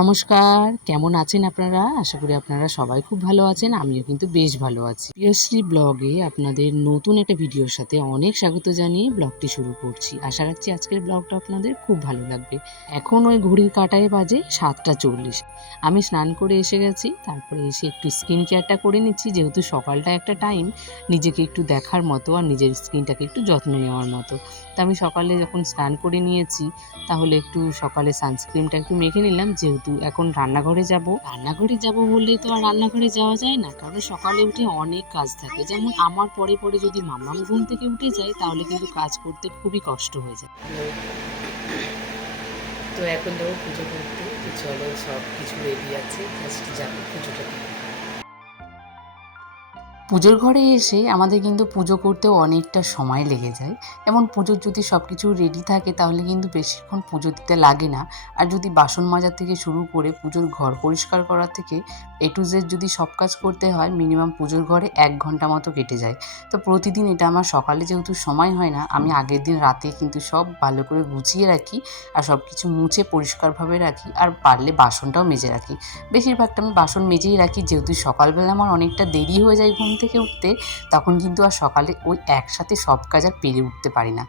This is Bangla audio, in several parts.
নমস্কার, কেমন আছেন আপনারা? আশা করি আপনারা সবাই খুব ভালো আছেন। আমিও কিন্তু বেশ ভালো আছি। প্রিয়শ্রী ব্লগে আপনাদের নতুন একটা ভিডিওর সাথে অনেক স্বাগত জানিয়ে ব্লগটি শুরু করছি। আশা রাখছি আজকের ব্লগটা আপনাদের খুব ভালো লাগবে। এখন ওই ঘড়ির কাঁটায় বাজে 7:40। আমি স্নান করে এসে গেছি। তারপরে এসে একটু স্কিন কেয়ারটা করে নিচ্ছি, যেহেতু সকালটা একটা টাইম নিজেকে একটু দেখার মতো আর নিজের স্কিনটাকে একটু যত্ন নেওয়ার মতো। তো আমি সকালে যখন স্নান করে নিয়েছি, তাহলে একটু সকালে সানস্ক্রিনটা একটু মেখে নিলাম, যেহেতু এখন রান্নাঘরে যাব বললেই তো আর রান্নাঘরে যাওয়া যায় না, কারণ সকালে উঠে অনেক কাজ থাকে। যেমন আমার পরে পরে যদি মাম্মাম ঘুম থেকে উঠে যায়, তাহলে কিন্তু কাজ করতে খুবই কষ্ট হয়ে যায়। তো এখন যাবো পুজো করতে। তো চলো, সব কিছু রেডি আছে, জাস্ট যাবো পুজোটা দিতে। পুজোর ঘরে এসে আমাদের কিন্তু পুজো করতেও অনেকটা সময় লেগে যায়। যেমন পুজোর যদি সব কিছু রেডি থাকে, তাহলে কিন্তু বেশিক্ষণ পুজো দিতে লাগে না। আর যদি বাসন মাজার থেকে শুরু করে পুজোর ঘর পরিষ্কার করা থেকে এ টু জেড যদি সব কাজ করতে হয়, মিনিমাম পুজোর ঘরে 1 ঘন্টা মতো কেটে যায়। তো প্রতিদিন এটা আমার সকালে যেহেতু সময় হয় না, আমি আগের দিন রাতে কিন্তু সব ভালো করে গুছিয়ে রাখি আর সব কিছু মুছে পরিষ্কারভাবে রাখি, আর পারলে বাসনটাও মেজে রাখি। বেশিরভাগটা আমি বাসন মেজেই রাখি, যেহেতু সকালবেলা আমার অনেকটা দেরি হয়ে যায় ঘুম থেকে উঠতে, তখন কিন্তু আর সকালে ওই একসাথে সব কাজ আর পেরে উঠতে পারি না।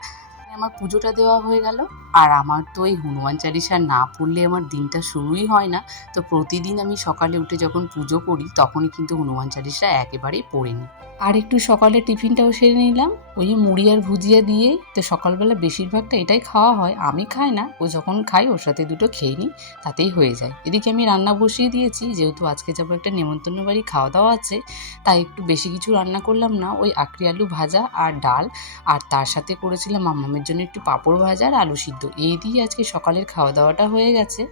আমার পুজোটা দেওয়া হয়ে গেল। আর আমার তো এই হনুমান চালিসা না পড়লে আমার দিনটা শুরুই হয় না। তো প্রতিদিন আমি সকালে উঠে যখন পুজো করি, তখনই কিন্তু হনুমান চালিসা একেবারেই পড়ে নিই। আর একটু সকালে টিফিনটাও সেরে নিলাম, ওই মুড়ি আর ভুজিয়া দিয়েই। তো সকালবেলা বেশিরভাগটা এটাই খাওয়া হয়, আমি খাই না, ও যখন খাই ওর সাথে দুটো খেয়ে নিই, তাতেই হয়ে যায়। এদিকে আমি রান্না বসিয়ে দিয়েছি, যেহেতু আজকে যাবো একটা নেমন্তন্ন বাড়ি, খাওয়া দাওয়া আছে, তাই একটু বেশি কিছু রান্না করলাম না। ওই আঁকড়ি আলু ভাজা আর ডাল, আর তার সাথে করেছিলাম মাম্মামের জন্য একটু পাঁপড় ভাজা আর আলু সিদ্ধ। এই দিয়ে আজকে সকালের খাওয়া দাওয়াটা হয়ে গেছে।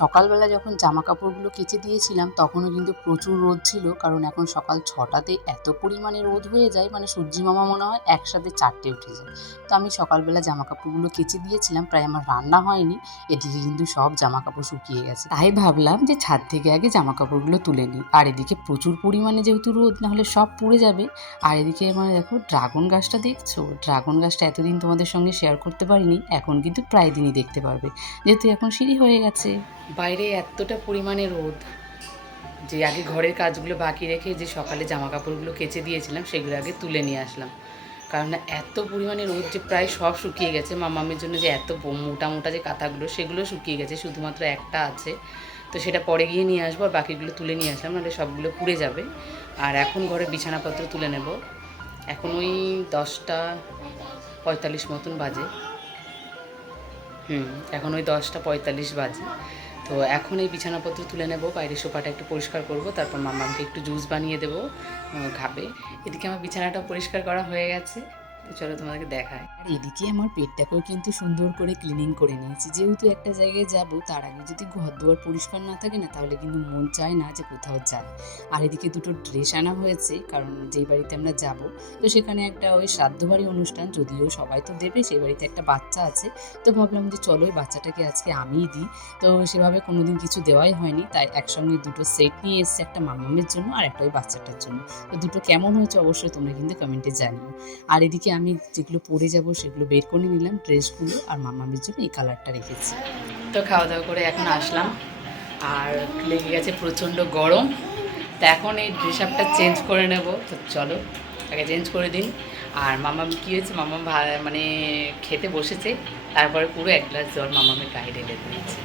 সকালবেলা যখন জামা কাপড়গুলো কেচে দিয়েছিলাম, তখনও কিন্তু প্রচুর রোদ ছিল, কারণ এখন সকাল 6টাতে এত পরিমাণে রোদ হয়ে যায়, মানে সূর্যি মামা মনে হয় একসাথে 4টে উঠে যায়। তো আমি সকালবেলা জামা কাপড়গুলো কেচে দিয়েছিলাম, প্রায় আমার রান্না হয়নি, এদিকে কিন্তু সব জামা কাপড় শুকিয়ে গেছে। তাই ভাবলাম যে ছাদ থেকে আগে জামা কাপড়গুলো তুলে নিই। আর এদিকে প্রচুর পরিমাণে যেহেতু রোদ, নাহলে সব পুড়ে যাবে। আর এদিকে মানে দেখো, ড্রাগন গাছটা দেখছো? ড্রাগন গাছটা এতদিন তোমাদের সঙ্গে শেয়ার করতে পারিনি, এখন কিন্তু প্রায় দিনই দেখতে পারবে, যেহেতু এখন সিঁড়ি হয়ে গেছে। বাইরে এতটা পরিমাণে রোদ যে আগে ঘরের কাজগুলো বাকি রেখে যে সকালে জামা কাপড়গুলো কেচে দিয়েছিলাম, সেগুলো আগে তুলে নিয়ে আসলাম, কারণ এত পরিমাণে রোদ যে প্রায় সব শুকিয়ে গেছে। মামামের জন্য যে এত মোটা মোটা যে কাঁথাগুলো, সেগুলো শুকিয়ে গেছে, শুধুমাত্র একটা আছে। তো সেটা পরে গিয়ে নিয়ে আসবো, আর বাকিগুলো তুলে নিয়ে আসলাম, নাহলে সবগুলো পুড়ে যাবে। আর এখন ঘরের বিছানাপত্র তুলে নেব। এখন ওই 10:45 মতন বাজে। এখন ওই 10:45 বাজে। তো এখন এই বিছানাপত্র তুলে নেব, বাইরের সোফাটা একটু পরিষ্কার করব, তারপর মাম্মামকে একটু জুস বানিয়ে দেবো, খাবে। এদিকে আমার বিছানাটা পরিষ্কার করা হয়ে গেছে, তো চলো তোমাদেরকে দেখায়। আর এদিকে আমার পেটটাকেও কিন্তু সুন্দর করে ক্লিনিং করে নিয়েছি, যেহেতু একটা জায়গায় যাব, তার আগে যদি ঘর দুয়ার পরিষ্কার না থাকে না, তাহলে কিন্তু মন চায় না যে কোথাও যায়। আর এদিকে দুটো ড্রেস আনা হয়েছে, কারণ যেই বাড়িতে আমরা যাব, তো সেখানে একটা ওই শ্রাদ্ধ বাড়ি অনুষ্ঠান, যদিও সবাই তো দেবে, সেই বাড়িতে একটা বাচ্চা আছে। তো ভাবলাম যে চলো, ওই বাচ্চাটাকে আজকে আমিই দিই। তো সেভাবে কোনোদিন কিছু দেওয়াই হয়নি, তাই একসঙ্গে দুটো সেট নিয়ে এসেছি, একটা মাম্মামের জন্য আর একটা ওই বাচ্চাটার জন্য। তো দুটো কেমন হয়েছে অবশ্যই তোমরা কিন্তু কমেন্টে জানিও। আর এদিকে আমি যেগুলো পরে যাব সেগুলো বের করে নিলাম, ড্রেসগুলো, আর মাম্মামের জন্য এই কালারটা রেখেছি। তো খাওয়া দাওয়া করে এখন আসলাম, আর লেগে গেছে প্রচণ্ড গরম। তো এখন এই ড্রেস আপটা চেঞ্জ করে নেব, তো চলো আগে চেঞ্জ করে দিন। আর মামাম কী হয়েছে, মামাম মানে খেতে বসেছে, তারপরে পুরো 1 গ্লাস জল মামামের গায়ে ঢেলে দিয়েছে।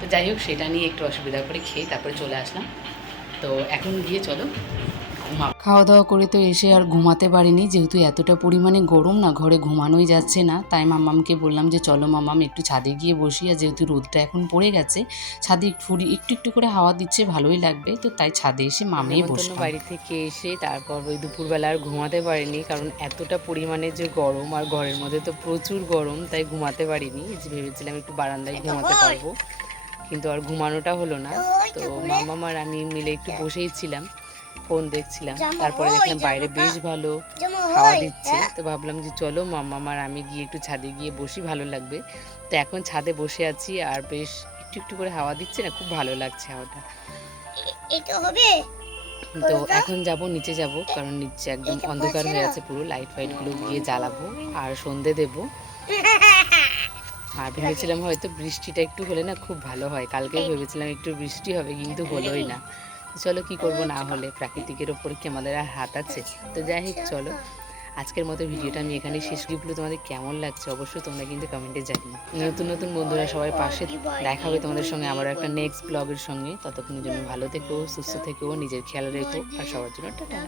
তো যাই হোক, সেটা নিয়ে একটু অসুবিধা করে খেয়ে তারপরে চলে আসলাম। তো এখন গিয়ে চলো ঘুমাবো। খাওয়া দাওয়া করে তো এসে আর ঘুমাতে পারিনি, যেহেতু এতটা পরিমাণে গরম না, ঘরে ঘুমানোই যাচ্ছে না। তাই মাম্মামকে বললাম যে চলো মাম্মাম একটু ছাদে গিয়ে বসি, আর যেহেতু রোদটা এখন পড়ে গেছে, ছাদে একটু একটু করে হাওয়া দিচ্ছে, ভালোই লাগবে। তো তাই ছাদে এসে মামেই বসলাম। বাড়ি থেকে এসে তারপর ওই দুপুরবেলা আর ঘুমাতে পারিনি, কারণ এতটা পরিমাণে যে গরম, আর ঘরের মধ্যে তো প্রচুর গরম, তাই ঘুমাতে পারিনি। যে ভেবেছিলাম একটু বারান্দায় ঘুমাতে পারবো, কিন্তু আর ঘুমানোটা হলো না। তো মামাম আর আমি মিলে একটু বসেই ছিলাম, ফোন দেখছিলাম। তারপরে দেখলাম বাইরে বেশ ভালো হাওয়া দিচ্ছে, তো ভাবলাম যে চলো মাম্মাম আর আমি গিয়ে একটু ছাদে গিয়ে বসি, ভালো লাগবে। তো এখন ছাদে বসে আছি, আর বেশ একটু একটু করে হাওয়া দিচ্ছে না, খুব ভালো লাগছে হাওয়াটা। তো এখন যাব, নিচে যাব, কারণ নিচে একদম অন্ধকার হয়ে আছে পুরো, লাইট ফাইটগুলো গিয়ে জ্বালাবো আর সন্ধে দেবো। আর ভেবেছিলাম হয়তো বৃষ্টিটা একটু হলে না খুব ভালো হয়, কালকেও ভেবেছিলাম একটু বৃষ্টি হবে কিন্তু হলোই না। চলো কি করব, না হলে প্রাকৃতিকের ওপরে কি আমাদের আর হাত আছে। তো যাই হোক চলো, আজকের মতো ভিডিওটা আমি এখানে শেষ করবো। তোমাদের কেমন লাগছে অবশ্যই তোমরা কিন্তু কমেন্টে জানিও। নতুন নতুন বন্ধুরা সবাই পাশে, দেখা হবে তোমাদের সঙ্গে আবার একটা নেক্সট ব্লগের সঙ্গে। ততক্ষণের জন্য ভালো থেকো, সুস্থ থেকো, নিজের খেয়াল রেখো, আর সবার জন্য টাটা।